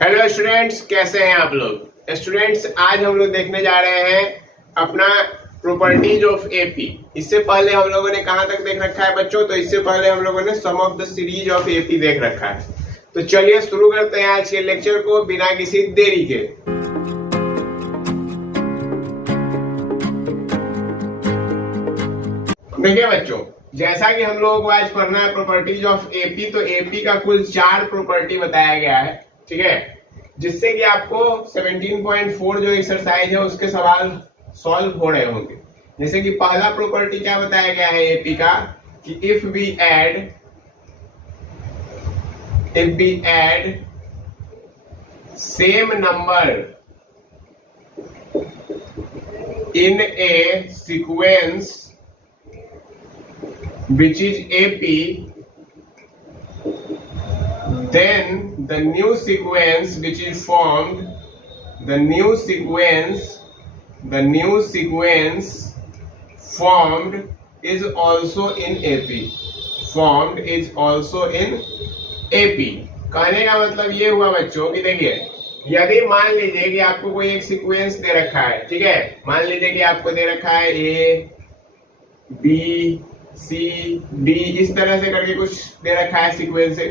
Hello students, कैसे हैं आप लोग। स्टूडेंट्स, आज हम लोग देखने जा रहे हैं अपना प्रॉपर्टीज ऑफ एपी। इससे पहले हम लोगों ने कहां तक देख रखा है बच्चों? तो इससे पहले हम लोगों ने some of the series of AP देख रखा है। तो चलिए शुरू करते हैं आज के लेक्चर को बिना किसी देरी के। देखिए बच्चों, जैसा कि हम लोगों को आज पढ़ना है प्रॉपर्टीज ऑफ एपी, तो एपी का कुल 4 प्रॉपर्टी बताया गया है, ठीक है, जिससे कि आपको 17.4 जो एक्सरसाइज है उसके सवाल सॉल्व हो रहे होंगे। जैसे कि पहला प्रॉपर्टी क्या बताया गया है एपी का कि if we add same number in a sequence which is AP, then the new sequence which is formed, the new sequence formed is also in AP. Formed is also in AP. कहने का मतलब ये हुआ बच्चों कि देखिए, यदि मान लीजिए कि आपको कोई एक सीक्वेंस दे रखा है, ठीक है, मान लीजिए कि आपको दे रखा है A, B, C, D, इस तरह से करके कुछ दे रखा है सीक्वेंस से।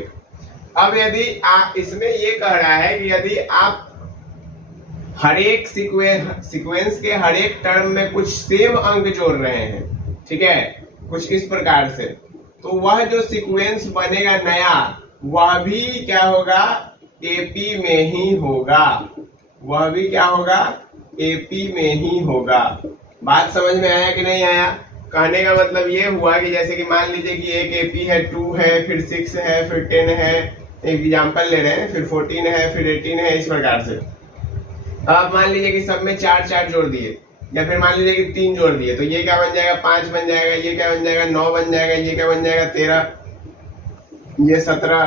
अब यदि आप इसमें ये कह रहा है कि यदि आप हर एक सीक्वेंस के हर एक टर्म में कुछ सेम अंक जोड़ रहे हैं, ठीक है, कुछ इस प्रकार से, तो वह जो सीक्वेंस बनेगा नया, वह भी क्या होगा? एपी में ही होगा। वह भी क्या होगा? एपी में ही होगा। बात समझ में आया कि नहीं आया? कहने का मतलब ये हुआ कि जैसे कि मान लीजिए कि एक एपी है, 2 है, फिर 6 है, फिर 10 है, एक एग्जांपल ले रहे हैं, फिर 14 है, फिर 18 है, इस प्रकार से। अब मान लीजिए कि सब में 4 जोड़ दिए, या फिर मान लीजिए कि 3 जोड़ दिए, तो ये क्या बन जाएगा? 5 बन जाएगा, ये क्या बन जाएगा? 9 बन जाएगा, ये क्या बन जाएगा? 13, ये 17,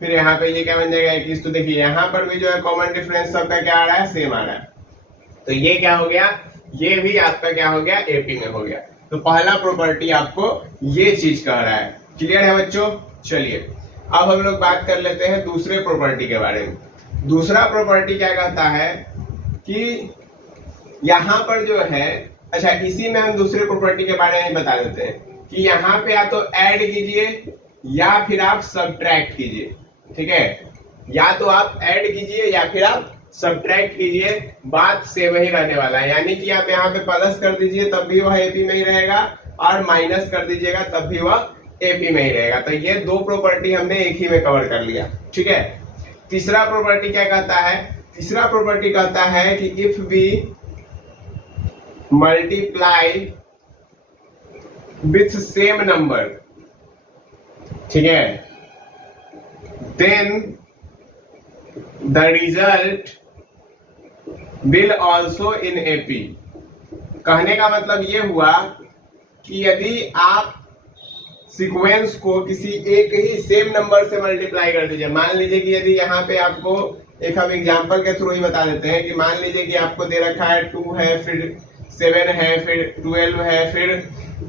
फिर यहाँ पे ये क्या बन जाएगा? 21। तो देखिए यहाँ पर भी जो है कॉमन डिफरेंस सबका क्या आ रहा है? सेम आ रहा है। तो ये क्या हो गया? ये भी आपका क्या हो गया? एपी में हो गया। तो पहला प्रॉपर्टी आपको ये चीज कह रहा है। क्लियर है बच्चों? चलिए अब हम लोग बात कर लेते हैं दूसरे प्रॉपर्टी के बारे में। दूसरा प्रॉपर्टी क्या कहता है कि यहाँ पर जो है, अच्छा इसी में हम दूसरे प्रॉपर्टी के बारे में बता देते हैं कि यहाँ पे या तो ऐड कीजिए या फिर आप सब्ट्रैक्ट कीजिए, ठीक है, या तो आप ऐड कीजिए या फिर आप सब्ट्रैक्ट कीजिए, बात सेम ही रहने वाला है। यानी कि आप यहाँ पे प्लस कर दीजिए तब भी वह एपी में ही रहेगा, और माइनस कर दीजिएगा तब भी वह एपी में ही रहेगा। तो ये 2 प्रॉपर्टी हमने एक ही में कवर कर लिया, ठीक है। तीसरा प्रॉपर्टी क्या कहता है? तीसरा प्रॉपर्टी कहता है कि if we multiply with same number, ठीक है, then the result will also in AP। कहने का मतलब ये हुआ कि यदि आप सीक्वेंस को किसी एक ही सेम नंबर से मल्टीप्लाई कर दीजिए, मान लीजिए कि यदि यहाँ पे आपको एक हम एग्जांपल के थ्रू ही बता देते हैं कि मान लीजिए कि आपको दे रखा है 2 है, फिर 7 है, फिर 12 है, फिर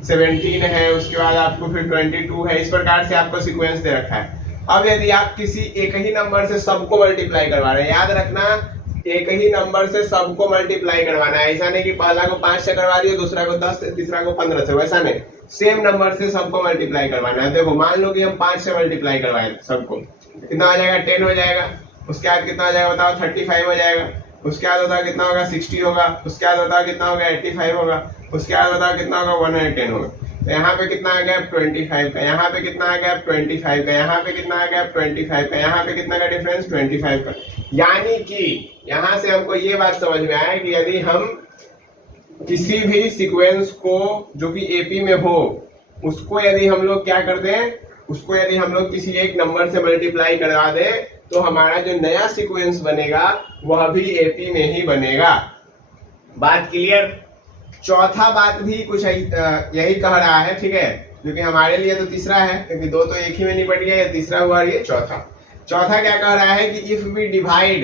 17 है, उसके बाद आपको फिर 22 है, इस प्रकार से आपको सीक्वेंस दे रखा है। अब यदि आप किसी एक ही नंबर से सबको मल्टीप्लाई करवा रहे हैं, याद रखना एक ही नंबर से सबको मल्टीप्लाई करवाना है। ऐसा नहीं कि पहला को 5 से करवा रही हो, दूसरा को 10 से, तीसरा को 15 से, वैसा नहीं, सेम नंबर से सबको मल्टीप्लाई करवाना है। देखो मान लो कि हम 5 से मल्टीप्लाई करवाएं सबको, कितना आ जाएगा? 10 हो जाएगा। उसके बाद कितना आ जाएगा बताओ? 35 हो जाएगा। उसके बाद बताओ कितना होगा? 60 होगा। उसके बाद बताओ कितना होगा? 85 होगा। उसके बाद बताओ कितना होगा? 110 होगा। तो यहाँ पे कितना आ गया? 25 का। यहाँ पे कितना आ गया? 25 का। यहाँ पे कितना आ गया? 25 का। यहाँ पे कितना का डिफरेंस? 25 का। यानी कि यहाँ से हमको ये बात समझ में आया कि यदि हम किसी भी सीक्वेंस को जो कि एपी में हो, उसको यदि हम लोग क्या कर दें, उसको यदि हम लोग किसी एक नंबर से मल्टीप्लाई करवा दें, तो हमारा जो नया सीक्वेंस बनेगा वह भी एपी में ही बनेगा। बात क्लियर? चौथा बात भी कुछ यही कह रहा है, ठीक है, क्योंकि हमारे लिए तो तीसरा है, क्योंकि 2 तो एक ही में निपट गया, ये तीसरा हुआ, ये चौथा। चौथा क्या कह रहा है कि इफ वी डिवाइड,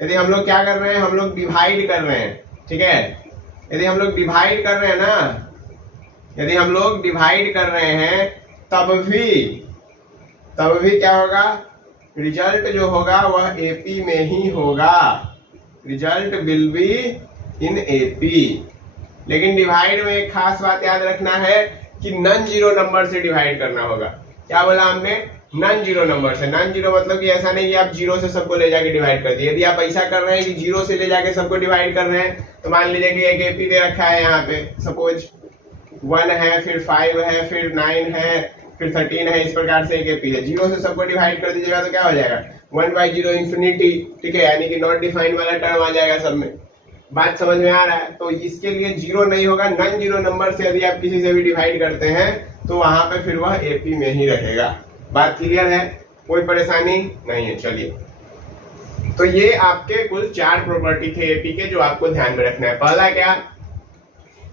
यदि हम लोग क्या कर रहे हैं? हम लोग डिवाइड कर रहे हैं, ठीक है, यदि हम लोग डिवाइड कर रहे हैं ना, यदि हम लोग डिवाइड कर रहे हैं तब भी क्या होगा? रिजल्ट जो होगा वह एपी में ही होगा, result will be in AP. लेकिन डिवाइड में एक खास बात याद रखना है कि नॉन जीरो नंबर से डिवाइड करना होगा। क्या बोला हमने? नॉन जीरो नंबर से। नॉन जीरो मतलब कि ऐसा नहीं कि आप जीरो से सबको ले जाके डिवाइड कर दिए। यदि आप ऐसा कर रहे हैं कि जीरो से ले जाके सबको डिवाइड कर रहे हैं तो मान लीजिए कि एक एपी दे रखा है यहाँ पे, सपोज 1 है, फिर 5 है, फिर 9 है, फिर 13 है, इस प्रकार से एक एपी है। जीरो से सबको डिवाइड कर दीजिएगा तो क्या हो जाएगा? 1/0 इंफिनिटी, ठीक है, यानी कि नॉट डिफाइंड वाला टर्म आ जाएगा सब में। बात समझ में आ रहा है? तो इसके लिए जीरो नहीं होगा, नॉन जीरो नंबर से यदि आप किसी से भी डिवाइड करते हैं तो वहां पे फिर वह एपी में ही रहेगा। बात क्लियर है? कोई परेशानी नहीं है। चलिए, तो ये आपके कुल 4 प्रॉपर्टी थे एपी के जो आपको ध्यान में रखना है। पहला क्या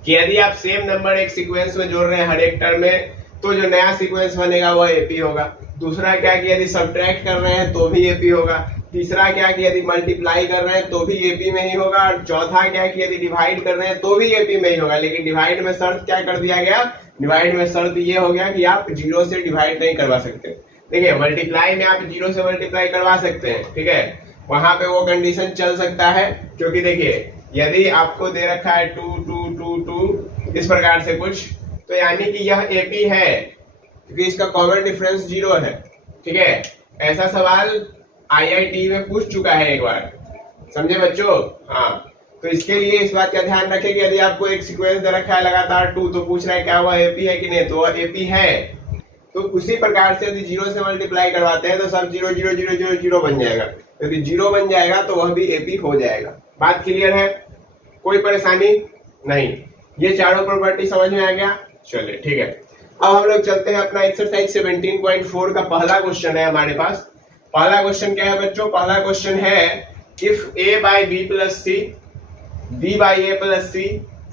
कि यदि आप सेम नंबर एक सीक्वेंस में जोड़ रहे हैं हर एक टर्म में तो जो नया सीक्वेंस बनेगा वह एपी होगा। दूसरा क्या कि यदि सब्ट्रैक्ट कर रहे हैं तो भी एपी होगा। तीसरा क्या कि यदि मल्टीप्लाई कर रहे हैं तो भी एपी में ही होगा। और चौथा क्या कि यदि डिवाइड कर रहे हैं तो भी एपी में ही होगा। लेकिन डिवाइड में शर्त क्या कर दिया गया? डिवाइड में शर्त ये हो गया कि आप जीरो से डिवाइड नहीं करवा सकते। देखिए, मल्टीप्लाई में आप जीरो से मल्टीप्लाई करवा सकते हैं, ठीक है, वहां पे वो कंडीशन चल सकता है। क्योंकि देखिए, यदि आपको दे रखा है 2 2 2 2 इस प्रकार से कुछ, तो यानी कि यह एपी है क्योंकि इसका कॉमन डिफरेंस 0 है, ठीक है। ऐसा सवाल IIT में पूछ चुका है एक बार, समझे बच्चों? हाँ, तो इसके लिए इस बात का ध्यान रखें कि यदि आपको एक सीक्वेंस दे रखा है लगातार 2 तो पूछ रहा है क्या वह एपी है कि नहीं, तो वह एपी है। तो उसी प्रकार से यदि जीरो से मल्टीप्लाई करवाते हैं तो सब 0 0 0 0 0 बन जाएगा। यदि 0 बन जाएगा तो वह भी एपी हो जाएगा। बात क्लियर है? कोई परेशानी नहीं? ये चारों प्रॉपर्टी समझ में आ गया? चलिए, ठीक है। अब हम लोग चलते हैं अपना एक्सरसाइज 17.4 का पहला क्वेश्चन है हमारे पास। पहला क्वेश्चन क्या है बच्चों? पहला क्वेश्चन है if a by b plus c, b by a plus c,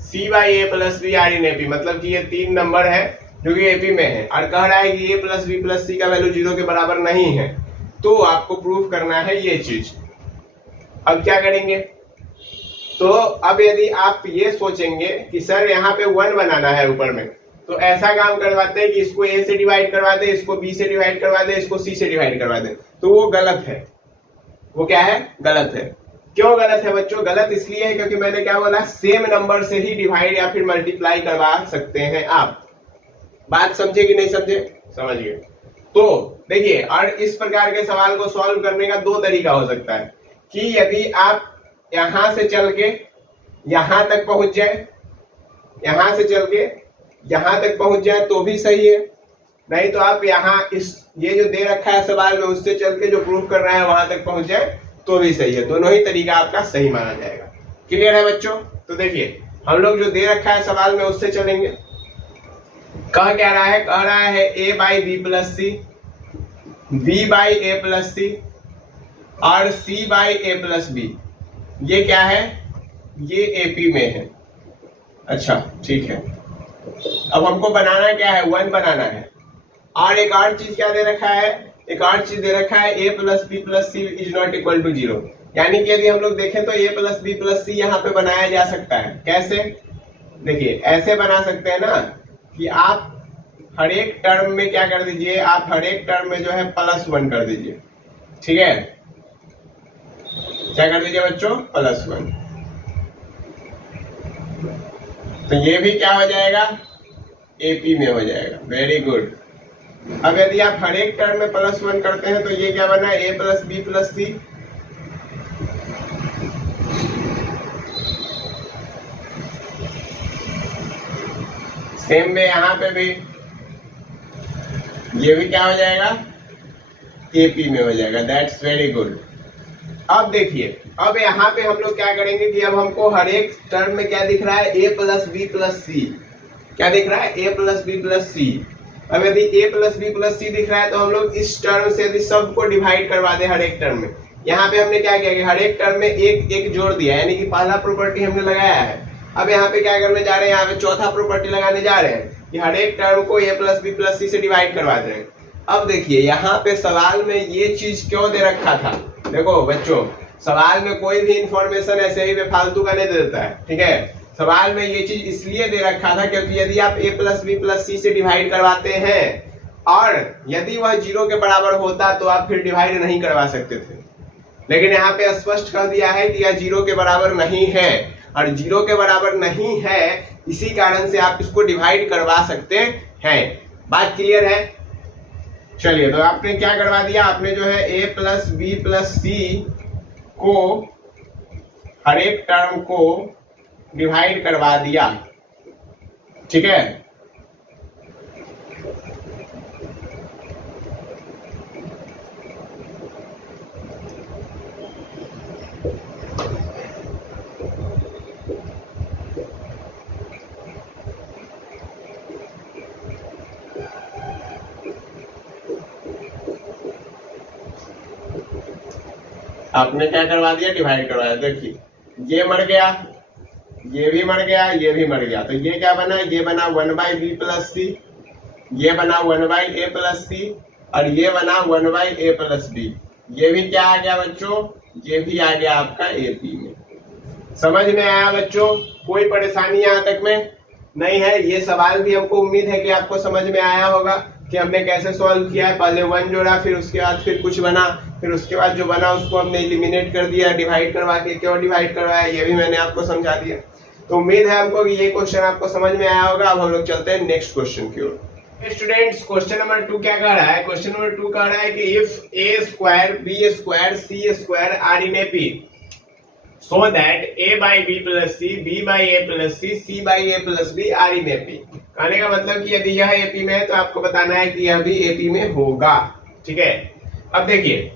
c by a plus b are in AP. मतलब कि ये 3 नंबर है जो कि एपी में है और कह रहा है कि a plus b plus c का वैल्यू 0 के बराबर नहीं है। तो आपको प्रूफ करना है ये चीज। अब क्या करेंगे? तो अब यदि आप ये सोचेंगे कि सर यहाँ पे 1 बनाना है ऊपर में, तो ऐसा काम करवाते हैं कि इसको a से डिवाइड करवा दे, इसको b से डिवाइड करवा दे, इसको c से डिवाइड करवा दे। तो वो गलत है। वो क्या है? गलत है। क्यों गलत है बच्चों? गलत इसलिए है क्योंकि मैंने क्या बोला, सेम नंबर से ही डिवाइड या फिर मल्टीप्लाई करवा सकते हैं आप। बात समझे कि नहीं समझे? समझ गए। तो देखिए, और इस प्रकार के सवाल को सॉल्व करने का 2 तरीका हो सकता है कि यदि आप यहां से चल के यहां तक पहुंच जाए, यहां से चल के यहां तक पहुंच जाए तो भी सही है, नहीं तो आप यहाँ इस ये जो दे रखा है सवाल में उससे चल के जो प्रूफ कर रहा है वहां तक पहुंच जाए तो भी सही है। दोनों ही तरीका आपका सही माना जाएगा। क्लियर है बच्चों? तो देखिए, हम लोग जो दे रखा है सवाल में उससे चलेंगे। कह क्या रहा है? कह रहा है a by b plus c, b by a plus c और c by a plus b। ये क्या है? ये एपी में है। अच्छा, ठीक है। अब हमको बनाना क्या है? 1 बनाना है। और एक और चीज क्या दे रखा है? एक और चीज दे रखा है a plus b plus c is not equal to 0। यानी कि यदि हम लोग देखें तो a plus b plus c यहाँ पे बनाया जा सकता है। कैसे? देखिए, ऐसे बना सकते हैं ना कि आप हर एक टर्म में क्या कर दीजिए, आप हर एक टर्म में जो है +1 कर दीजिए, ठीक है। क्या कर दीजिए बच्चों? +1। तो ये भी क्या हो जाएगा? एपी में हो जाएगा। Very good. अब यदि आप हर एक टर्म में +1 करते हैं तो ये क्या बना? a plus b plus c। Same में यहां पे भी ये भी क्या हो जाएगा? एपी में हो जाएगा। That's very good. अब देखिए, अब यहाँ पे हम लोग क्या करेंगे कि अब हमको हर एक टर्म में क्या दिख रहा है? a plus b plus c। क्या दिख रहा है? a plus b plus c। अब यदि a plus b plus c दिख रहा है तो हम लोग इस टर्म से यदि सबको डिवाइड करवा दे हर एक टर्म में, यहाँ पे हमने क्या किया कि हर एक टर्म में एक एक जोड़ दिया, यानी कि पहला प्रॉपर्टी हमने लगाया है। अब यहाँ पे क्या करने जा रहे हैं? यहाँ पे चौथा प्रॉपर्टी लगाने जा रहे हैं कि हर एक टर्म को a plus b plus c से डिवाइड करवा दे रहे हैं। अब देखिए, यहाँ पे सवाल में ये चीज क्यों दे रखा था? देखो बच्चों, सवाल में कोई भी इंफॉर्मेशन ऐसे ही बेफालतू का नहीं दे देता है, ठीक है। सवाल में ये चीज इसलिए दे रखा था क्योंकि यदि आप a plus b plus c से डिवाइड करवाते हैं और यदि वह 0 के बराबर होता तो आप फिर डिवाइड नहीं करवा सकते थे, लेकिन यहाँ पे स्पष्ट कर दिया है कि यह 0 के बराबर नहीं है, और 0 के बराबर नहीं है इसी कारण से आप इसको डिवाइड करवा सकते हैं। बात क्लियर है? चलिए, तो आपने क्या करवा दिया, आपने जो है a प्लस बी प्लस सी को हर एक टर्म को डिवाइड करवा दिया, ठीक है। आपने क्या करवा दिया, डिवाइड करवाया। देखिए ये मर गया, ये भी मर गया, ये भी मर गया, तो ये क्या बना, ये बना 1/b प्लस सी, ये बना 1/a प्लस सी, और ये बना 1/a प्लस b। ये भी क्या आ गया बच्चों, ये भी आ गया आपका AP में। समझ में आया बच्चों? कोई परेशानी यहाँ तक में नहीं है। ये सवाल भी हमको उम्मीद है कि आपको समझ में आया होगा कि हमने कैसे सॉल्व किया है। पहले 1 जोड़ा, फिर उसके बाद फिर कुछ बना, फिर उसके बाद जो बना उसको हमने एलिमिनेट कर दिया डिवाइड करवा के। क्यों डिवाइड करवाया ये भी मैंने आपको समझा दिया। तो उम्मीद है हमको कि ये क्वेश्चन आपको समझ में आया होगा। अब हम लोग चलते हैं नेक्स्ट क्वेश्चन की ओर। स्टूडेंट्स, क्वेश्चन नंबर 2 क्या कह रहा है? क्वेश्चन नंबर 2 कह रहा है कि if a square b square c square are in AP so that a by b plus c, b by a plus c, c by a plus b are in AP। कहने का मतलब कि यदि यह AP में है तो आपको बताना है कि यह भी AP में होगा, ठीक है। अब देखिए,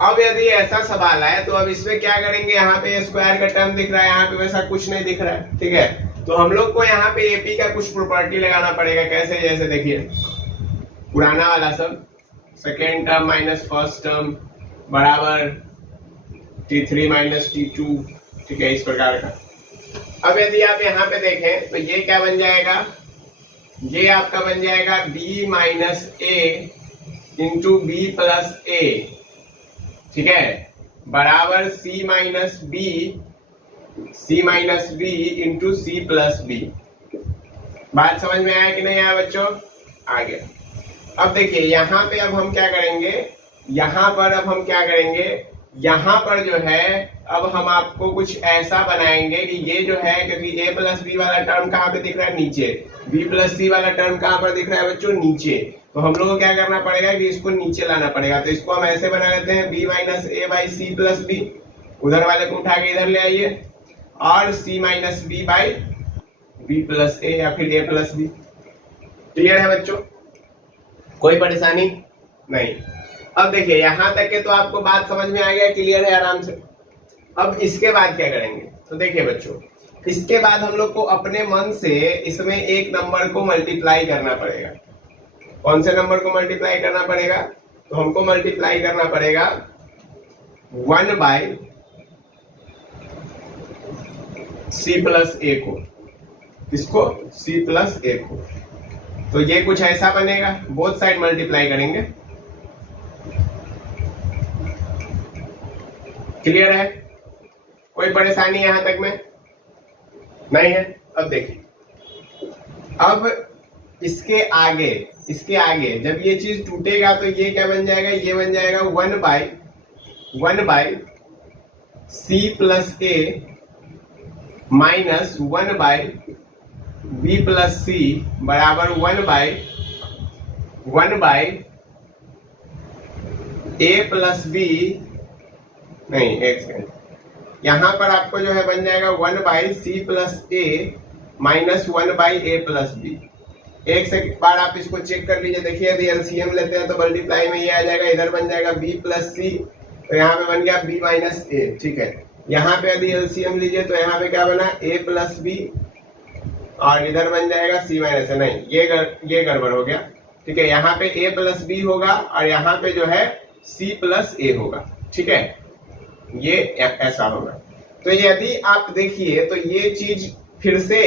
अब यदि ऐसा सवाल है तो अब इसमें क्या करेंगे, यहाँ पे स्क्वायर का टर्म दिख रहा है, यहाँ पे वैसा कुछ नहीं दिख रहा है, ठीक है। तो हम लोग को यहाँ पे AP का कुछ प्रॉपर्टी लगाना पड़ेगा। कैसे? जैसे देखिए पुराना वाला सब, second term minus first term बराबर T3 माइनस T2, ठीक है, इस प्रकार का। अब यदि आप यहाँ पे देखें तो ये क्या बन जाएगा, ये आपका बन जाएगा b minus a into B plus a, ठीक है, बराबर c minus b into C plus B. बात समझ में आया कि नहीं आया बच्चों? आ गया। अब देखिए यहाँ पे अब हम क्या करेंगे, यहाँ पर अब हम क्या करेंगे, यहाँ पर जो है अब हम आपको कुछ ऐसा बनाएंगे कि ये जो है, क्योंकि a प्लस बी वाला टर्म कहाँ पे दिख रहा है, नीचे, b प्लस सी वाला टर्म कहाँ पर दिख रहा है बच्चों, नीचे। तो हम लोग को क्या करना पड़ेगा कि इसको नीचे लाना पड़ेगा। तो इसको हम ऐसे बना लेते हैं, b minus a by c plus b, उधर वाले को उठा के इधर ले आइए, और c minus b by b plus a या फिर a प्लस बी। क्लियर है बच्चों? कोई परेशानी नहीं। अब देखिए यहाँ तक के तो आपको बात समझ में आ गया, क्लियर है आराम से। अब इसके बाद क्या करेंगे, तो देखिए बच्चों, इसके बाद हम लोग को अपने मन से इसमें एक नंबर को मल्टीप्लाई करना पड़ेगा। कौन से नंबर को मल्टीप्लाई करना पड़ेगा? तो हमको मल्टीप्लाई करना पड़ेगा 1 बाय c प्लस a को। किसको? c प्लस a को। तो ये कुछ ऐसा बनेगा, बोथ साइड मल्टीप्लाई करेंगे। क्लियर है? कोई परेशानी यहां तक में नहीं है? अब देखिए, अब इसके आगे जब ये चीज टूटेगा तो ये क्या बन जाएगा, ये बन जाएगा 1 by c plus a minus 1 by b plus c बराबर 1 बाय a प्लस b। नहीं, एक सेकंड, यहाँ पर आपको जो है बन जाएगा 1 by c plus a minus 1 by a plus b. एक से बार आप इसको चेक कर लीजिए। देखिए यदि एलसीएम लेते हैं तो मल्टीप्लाई में ये आ जाएगा, इधर बन जाएगा b प्लस सी, तो यहाँ पे बन गया b माइनस ए, ठीक है। यहाँ पे यदि एलसीएम लीजिए तो यहाँ पे क्या बना, a प्लस बी, और इधर बन जाएगा c माइनस ए। नहीं, ये गड़बड़ हो गया, ठीक है। यहाँ पे a प्लस बी होगा और यहाँ पे जो है c प्लस ए होगा, ठीक है, ये ऐसा होगा। तो यदि आप देखिए तो ये चीज फिर से,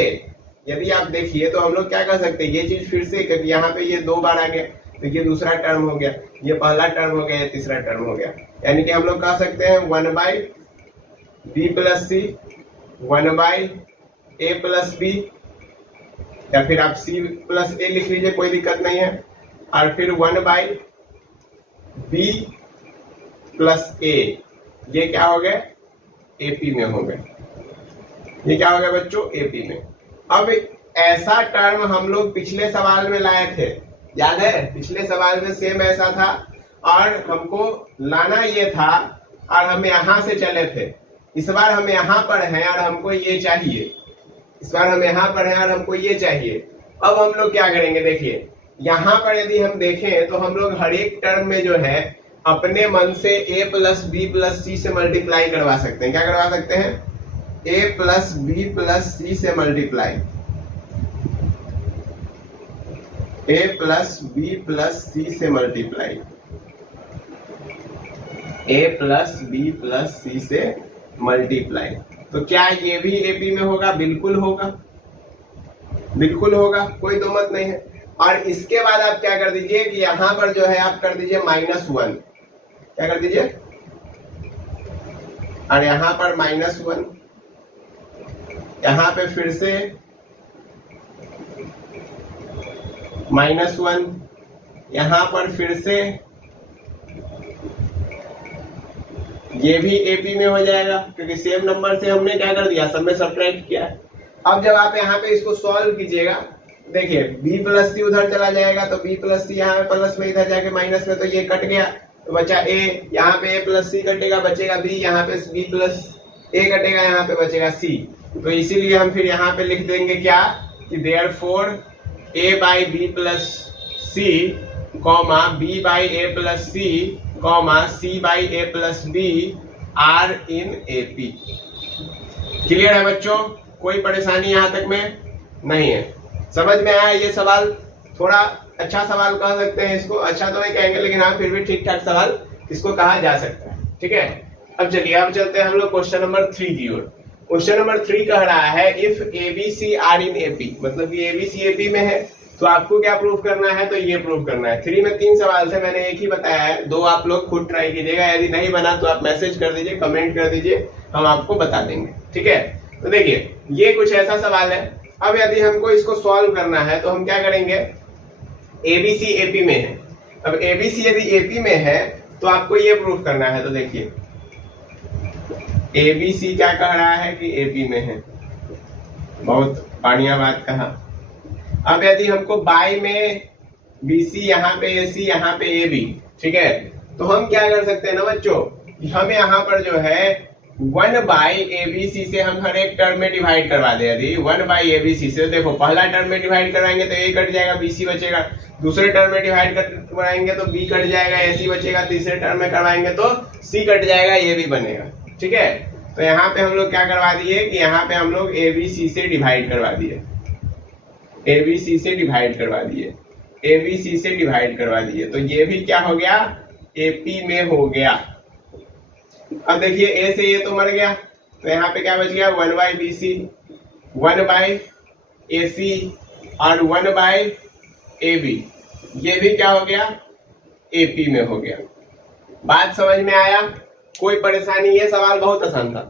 यदि आप देखिए तो हम लोग क्या कर सकते हैं, ये चीज फिर से, क्योंकि यहाँ पे ये 2 बार आ गया तो ये दूसरा टर्म हो गया, ये पहला टर्म हो गया, ये तीसरा टर्म हो गया। यानी कि हम लोग कह सकते हैं 1 by b plus c, 1 by a plus b, या फिर आप सी प्लस ए लिख लीजिए, कोई दिक्कत नहीं है। और फिर 1/b प्लस a, ये क्या हो गया AP में हो गए। ये क्या हो गया बच्चों AP में। अब ऐसा टर्म हम लोग पिछले सवाल में लाए थे, याद है? पिछले सवाल में सेम ऐसा था और हमको लाना ये था और हम यहां से चले थे। इस बार हम यहाँ पर हैं और हमको ये चाहिए। इस बार हम यहाँ पर हैं और हमको ये चाहिए। अब हम लोग क्या करेंगे, देखिए यहाँ पर यदि हम देखें तो हम लोग हर एक टर्म में जो है अपने मन से a plus B plus C से मल्टीप्लाई करवा सकते हैं। क्या करवा सकते हैं? a plus B plus C से multiply, a plus B plus C से multiply, a plus B plus C से मल्टीप्लाई। तो क्या ये भी AP में होगा? बिल्कुल होगा, बिल्कुल होगा, कोई दो मत नहीं है। और इसके बाद आप क्या कर दीजिए कि यहां पर जो है आप कर दीजिए -1। क्या कर दीजिए? और यहां पर -1, यहां पे फिर से -1, यहां पर फिर से ये भी AP में हो जाएगा क्योंकि सेम नंबर से हमने क्या कर दिया, सब में सब्ट्रैक्ट किया। अब जब आप यहाँ पे इसको सॉल्व कीजिएगा, देखिए b प्लस सी उधर चला जाएगा तो b प्लस सी यहाँ पे प्लस में, इधर जाके माइनस में, तो ये कट गया तो बचा a, यहाँ पे a प्लस सी कटेगा बचेगा b, यहाँ पे b प्लस a कटेगा यहाँ पे बचेगा c। तो इसीलिए हम फिर यहाँ पे लिख देंगे क्या कि therefore a by b plus c comma b by a plus c comma c by a plus b are in AP। Clear है बच्चों? कोई परेशानी यहाँ तक में नहीं है? समझ में आया ये सवाल? थोड़ा अच्छा सवाल कह सकते हैं इसको, अच्छा तो नहीं कहेंगे लेकिन हाँ फिर भी ठीक ठाक सवाल इसको कहा जा सकता है। ठीक है, अब चलिए अब चलते हैं हम लोग क्वेश्चन नंबर 3 की ओर। क्वेश्चन नंबर 3 कह रहा है if ABC are in AP, मतलब कि ABC AP में है तो आपको क्या प्रूव करना है? तो ये प्रूव करना है। 3 में 3 सवाल थे, मैंने एक ही बताया है, 2 आप लोग खुद ट्राई कीजिएगा। यदि नहीं बना तो आप मैसेज कर दीजिए, कमेंट कर दीजिए, हम आपको बता देंगे। ठीक है, तो देखिए ये कुछ ऐसा सवाल है। अब यदि हमको इसको सॉल्व करना है तो हम क्या करेंगे? ABC AP में है। अब ABC यदि AP में है तो आपको ये प्रूफ करना है। तो देखिए ABC क्या कह रहा है कि AP में है, बहुत बढ़िया बात कहा। अब यदि हमको बाई में BC, यहाँ पे AC, यहाँ पे AB, ठीक है, तो हम क्या कर सकते हैं ना बच्चों, हम यहाँ पर जो है 1/ABC से हम हर एक टर्म में डिवाइड करवा दे। यदि 1/ABC से, देखो पहला टर्म में डिवाइड कराएंगे तो A कट जाएगा, BC बचेगा। दूसरे टर्म में डिवाइड करवाएंगे तो B कट जाएगा, AC बचेगा। तीसरे टर्म में करवाएंगे तो C कट जाएगा, ये भी बनेगा। ठीक है, तो यहाँ पे हम लोग क्या करवा दिए कि यहाँ पे हम लोग ABC से डिवाइड करवा दिए, ABC से डिवाइड करवा दिए, ABC से डिवाइड करवा दिए। तो ये भी क्या हो गया? AP में हो गया। अब देखिए A से ये तो मर गया, तो यहाँ पे क्या बच गया? 1/BC, 1/AC और 1/AB। ये भी क्या हो गया? AP में हो गया। बात समझ में आया? कोई परेशानी? ये सवाल बहुत आसान था।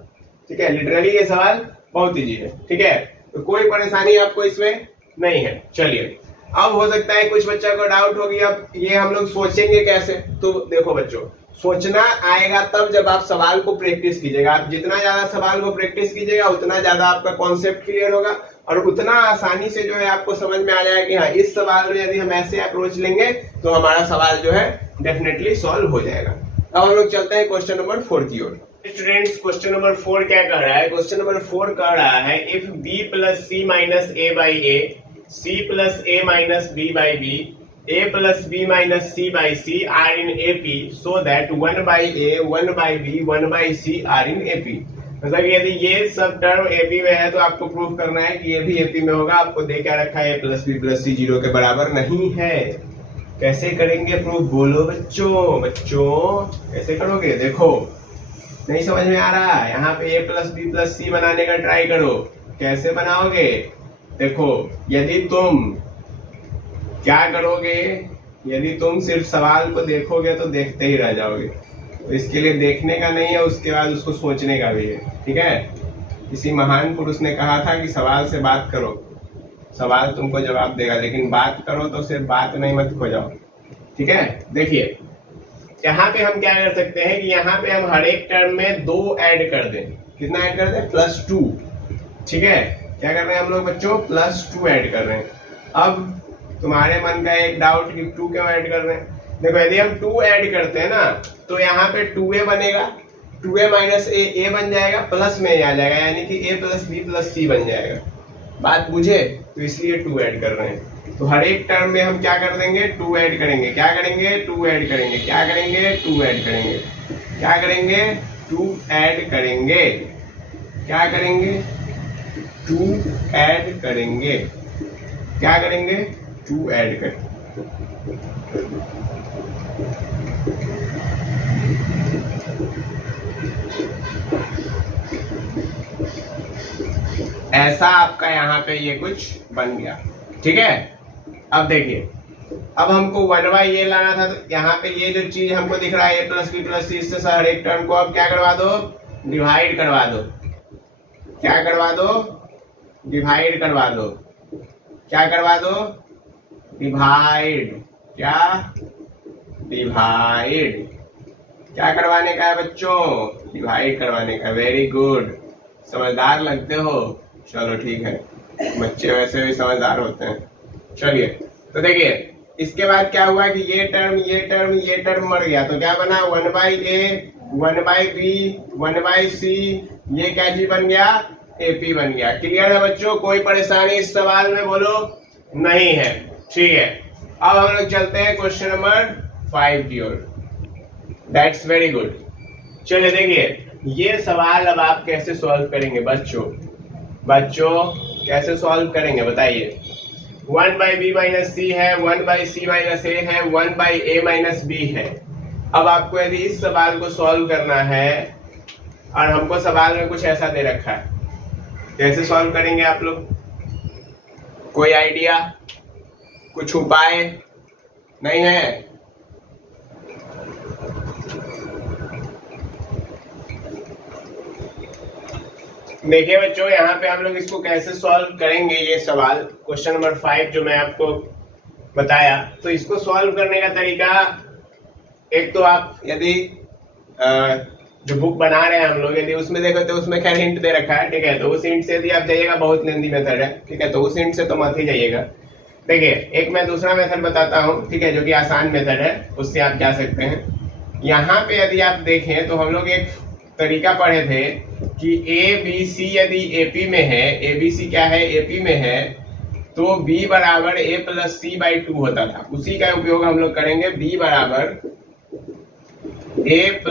ठीक है, लिटरली ये सवाल बहुत इजी है। ठीक है, तो कोई परेशानी आपको इसमें नहीं है। चलिए, अब हो सकता है कुछ बच्चा को डाउट होगी, अब ये हम लोग सोचेंगे कैसे? तो देखो बच्चों, सोचना आएगा तब जब आप सवाल को प्रैक्टिस कीजिएगा। आप जितना ज्यादा सवाल को प्रैक्टिस कीजिएगा उतना ज्यादा आपका कॉन्सेप्ट क्लियर होगा और उतना आसानी से जो है आपको समझ में आ जाएगा कि हाँ इस सवाल में यदि हम ऐसे अप्रोच लेंगे तो हमारा सवाल जो है डेफिनेटली सॉल्व हो जाएगा। अब हम लोग चलते हैं क्वेश्चन नंबर 4 की ओर। स्टूडेंट्स, क्वेश्चन नंबर 4 क्या कह रहा है? क्वेश्चन नंबर 4 कह रहा है if B plus C minus A by A, C plus A minus B by B, A plus B minus C by C are in AP so that 1/A, 1/B, 1/C are in AP। मतलब यदि ये सब term AP में है तो आपको prove करना है कि ये भी AP में होगा। आपको दे क्या रखा है? A plus B plus C 0 के बराबर नहीं है। कैसे करेंगे प्रूफ? बोलो बच्चों, कैसे करोगे? देखो, नहीं समझ में आ रहा? यहाँ पे A plus B plus C बनाने का ट्राई करो। कैसे बनाओगे? देखो, यदि तुम क्या करोगे, यदि तुम सिर्फ सवाल को देखोगे तो देखते ही रह जाओगे। तो इसके लिए देखने का नहीं है, उसके बाद उसको सोचने का भी है। ठीक है, किसी महान पुरुष ने कहा था कि सवाल से बात करो, सवाल तुमको जवाब देगा, लेकिन बात करो तो सिर्फ बात नहीं मत खो जाओ, ठीक है, देखिए यहाँ पे हम क्या कर सकते हैं कि यहाँ पे हम हर एक टर्म में 2 ऐड कर दें। कितना ऐड कर दें? +2। ठीक है, क्या कर रहे हैं हम लोग बच्चों? +2 ऐड कर रहे हैं। अब तुम्हारे मन का एक डाउट कि 2 क्यों ऐड कर रहे हैं? देखो यदि हम 2 ऐड करते हैं ना तो यहाँ पे 2a बनेगा, 2a माइनस a बन जाएगा, प्लस में a आ जाएगा, यानी कि a + b + c बन जाएगा। बात बुझे? तो इसलिए 2 ऐड कर रहे हैं। तो हर एक टर्म में हम क्या कर देंगे? 2 ऐड करेंगे। क्या करेंगे? 2 ऐड करेंगे। क्या करेंगे? 2 ऐड करेंगे। क्या करेंगे? 2 ऐड करेंगे। क्या करेंगे? 2 ऐड करेंगे। क्या करेंगे? 2 ऐड करेंगे। ऐसा आपका यहाँ पे ये कुछ बन गया। ठीक है, अब देखिए, अब हमको 1/a लाना था, तो यहाँ पे ये जो चीज हमको दिख रहा है a + b + c, इससे हर एक टर्म को अब क्या करवा दो? डिवाइड करवा दो। क्या करवा दो? डिवाइड करवा दो। क्या करवा दो? डिवाइड। क्या? डिवाइड। क्या करवाने का है बच्चों? डिवाइड करवाने का। वेरी गुड, समझदार लगते हो। चलो ठीक है, बच्चे वैसे भी समझदार होते हैं। चलिए, तो देखिए इसके बाद क्या हुआ कि ये टर्म मर गया, तो क्या बना? 1/a, 1/b, 1/c, ये क्या चीज बन गया? AP बन गया। क्लियर है बच्चों? कोई परेशानी इस सवाल में बोलो? नहीं है। ठीक है, अब हम लोग चलते हैं क्वेश्चन नंबर 5 की ओर। That's very good. चलिए देखिए, ये सवाल अब आप कैसे सॉल्व करेंगे बच्चों? कैसे सॉल्व करेंगे बताइए? 1/b - c है, 1/c - a है, 1/a - b है। अब आपको यदि इस सवाल को सॉल्व करना है और हमको सवाल में कुछ ऐसा दे रखा है, कैसे सॉल्व करेंगे आप लोग? कोई आइडिया, कुछ उपाय नहीं है? देखिए बच्चों, यहाँ पे हम लोग इसको कैसे सॉल्व करेंगे, ये सवाल क्वेश्चन नंबर 5 जो मैं आपको बताया, तो इसको सॉल्व करने का तरीका, एक तो आप यदि जो बुक बना रहे हैं हम लोग, यदि उसमें देखो तो उसमें खैर हिंट दे रखा है। ठीक है, तो उस हिंट से यदि आप जाइएगा, बहुत लेंदी मेथड है। ठीक है, तो उस हिंट से तो मत ही जाइएगा। देखिए, एक मैं दूसरा मेथड बताता हूँ, ठीक है, जो कि आसान मेथड है, उससे आप जा सकते हैं। यहाँ पे यदि आप देखें तो हम लोग एक तरीका पढ़े थे कि ABC यदि AP में है, ABC क्या है? AP में है, तो B = A + C/2 होता था। उसी का उपयोग हम लोग करेंगे। B = A +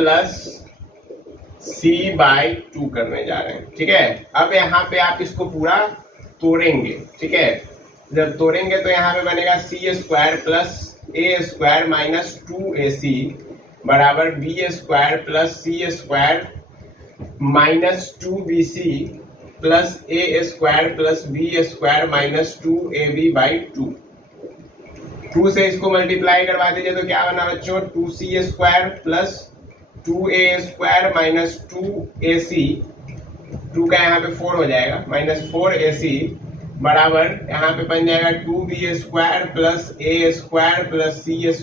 C/2 करने जा रहे हैं। ठीक है, अब यहाँ पे आप इसको पूरा तोड़ेंगे। ठीक है, जब तोड़ेंगे तो यहाँ पे बनेगा C² + A² - 2AC = B² + C² - 2BC + A² + B² - 2AB/2। 2 से इसको मल्टीप्लाई करवा दीजिए तो क्या बना बच्चों? 2C² + 2A² - 2AC, 2 का यहाँ पे 4 हो जाएगा, -4AC बराबर यहाँ पे बन जाएगा 2B² + A² + C² -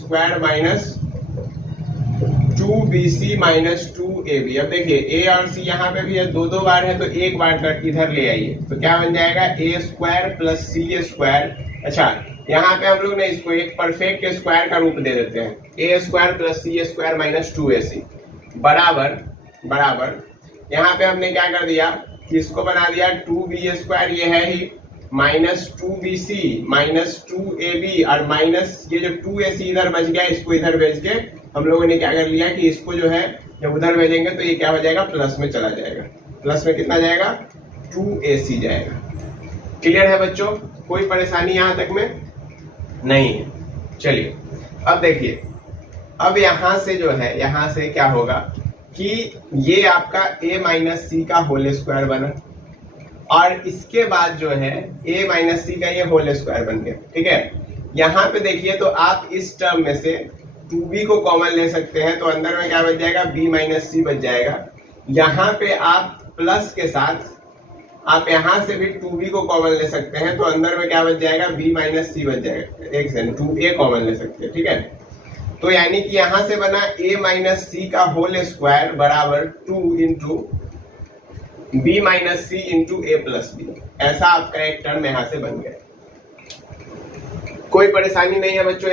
2BC - 2AB। अब देखिए A और C यहाँ पे भी है, 2 बार है, तो एक बार कट इधर ले आइए, तो क्या बन जाएगा? A² + C²। अच्छा, यहाँ पे हम लोग ने इसको एक परफेक्ट स्क्वायर का रूप दे देते हैं। A² + C² - 2AC बराबर यहाँ पे हमने क्या कर दिया कि इसको बना दिया 2B², ये है ही, -2BC - 2AB, और माइनस ये जो 2AC इधर बच गया, इसको इधर भेज के हम लोगों ने क्या कर लिया कि इसको जो है जब उधर भेजेंगे तो ये क्या हो जाएगा? प्लस में चला जाएगा। प्लस में कितना जाएगा? 2AC जाएगा। क्लियर है बच्चों? कोई परेशानी यहाँ तक में नहीं है। चलिए, अब देखिए, अब यहाँ से जो है, यहाँ से क्या होगा कि ये आपका A - C का होल स्क्वायर बना, और इसके बाद जो है A - C का ये होल स्क्वायर बन गया। ठीक है, यहाँ पे देखिए, तो आप इस टर्म में से 2B को कॉमन ले सकते हैं, तो अंदर में क्या बच जाएगा? B - C बच जाएगा। यहाँ पे आप प्लस के साथ आप यहाँ से भी 2B को कॉमन ले सकते हैं, तो अंदर में क्या बच जाएगा? B - C बच जाएगा। एक सेकंड, 2A कॉमन ले सकते हैं। ठीक है, तो यानी कि यहां से बना a माइनस सी का होल स्क्वायर बराबर 2 इंटू बी माइनस सी इंटू ए प्लस बी। ऐसा आपका एक टर्म यहां से बन गया। कोई परेशानी नहीं है बच्चों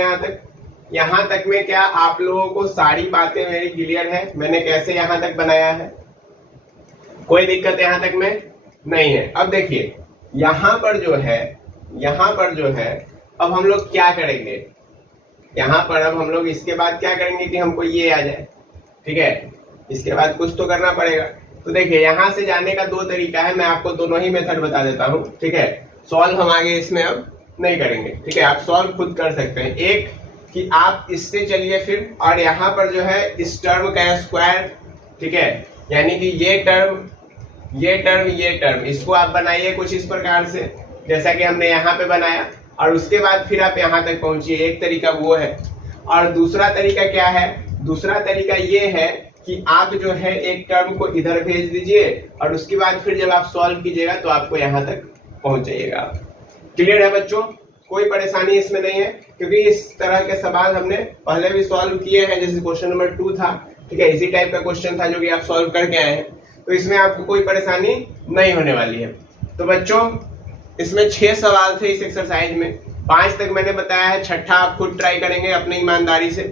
यहां तक में क्या आप लोगों को सारी बातें मेरी क्लियर है? मैंने कैसे यहां तक बनाया है, कोई दिक्कत यहां तक में नहीं है। अब देखिए यहां पर जो है अब हम लोग क्या करेंगे, यहां पर अब हम लोग इसके बाद क्या करेंगे कि हमको ये आ जाए, ठीक है, इसके बाद कुछ तो करना पड़ेगा। तो देखिए यहां से जाने का दो तरीका है, मैं आपको दोनों ही मेथड बता देता हूं, ठीक है। सॉल्व हम आगे इसमें अब नहीं करेंगे, ठीक है, आप सॉल्व खुद कर सकते हैं। एक कि आप इससे चलिए फिर, और यहाँ पर जो है इस टर्म का स्क्वायर, ठीक है, यानी कि ये टर्म इसको आप बनाइए कुछ इस प्रकार से जैसा कि हमने यहाँ पे बनाया, और उसके बाद फिर आप यहाँ तक पहुंचिए। एक तरीका वो है, और दूसरा तरीका क्या है? दूसरा तरीका ये है कि आप जो है एक टर्म को इधर भेज दीजिए और उसके बाद फिर जब आप सॉल्व कीजिएगा तो आपको यहाँ तक पहुंच जाइएगा। क्लियर है बच्चों? कोई परेशानी इसमें नहीं है, क्योंकि इस तरह के सवाल हमने पहले भी सॉल्व किए हैं, जैसे क्वेश्चन नंबर 2 था, ठीक है, इसी टाइप का क्वेश्चन था जो कि आप सॉल्व करके आए हैं, तो इसमें आपको कोई परेशानी नहीं होने वाली है। तो बच्चों इसमें 6 सवाल थे इस एक्सरसाइज में, 5 तक मैंने बताया है, छठा आप खुद ट्राई करेंगे अपनी ईमानदारी से।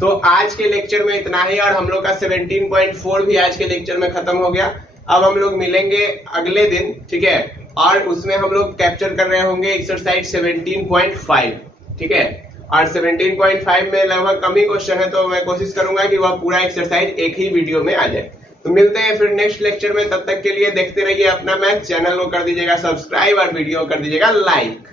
तो आज के लेक्चर में इतना ही, और हम लोग का 17.4 भी आज के लेक्चर में खत्म हो गया। अब हम लोग मिलेंगे अगले दिन, ठीक है, और उसमें हम लोग कैप्चर कर रहे होंगे एक्सरसाइज 17.5, ठीक है, और 17.5 में लगभग कम ही क्वेश्चन है, तो मैं कोशिश करूंगा कि वह पूरा एक्सरसाइज एक ही वीडियो में आ जाए। तो मिलते हैं फिर नेक्स्ट लेक्चर में, तब तक के लिए देखते रहिए अपना मैथ चैनल को कर दीजिएगा सब्सक्राइब और वीडियो कर दीजिएगा लाइक।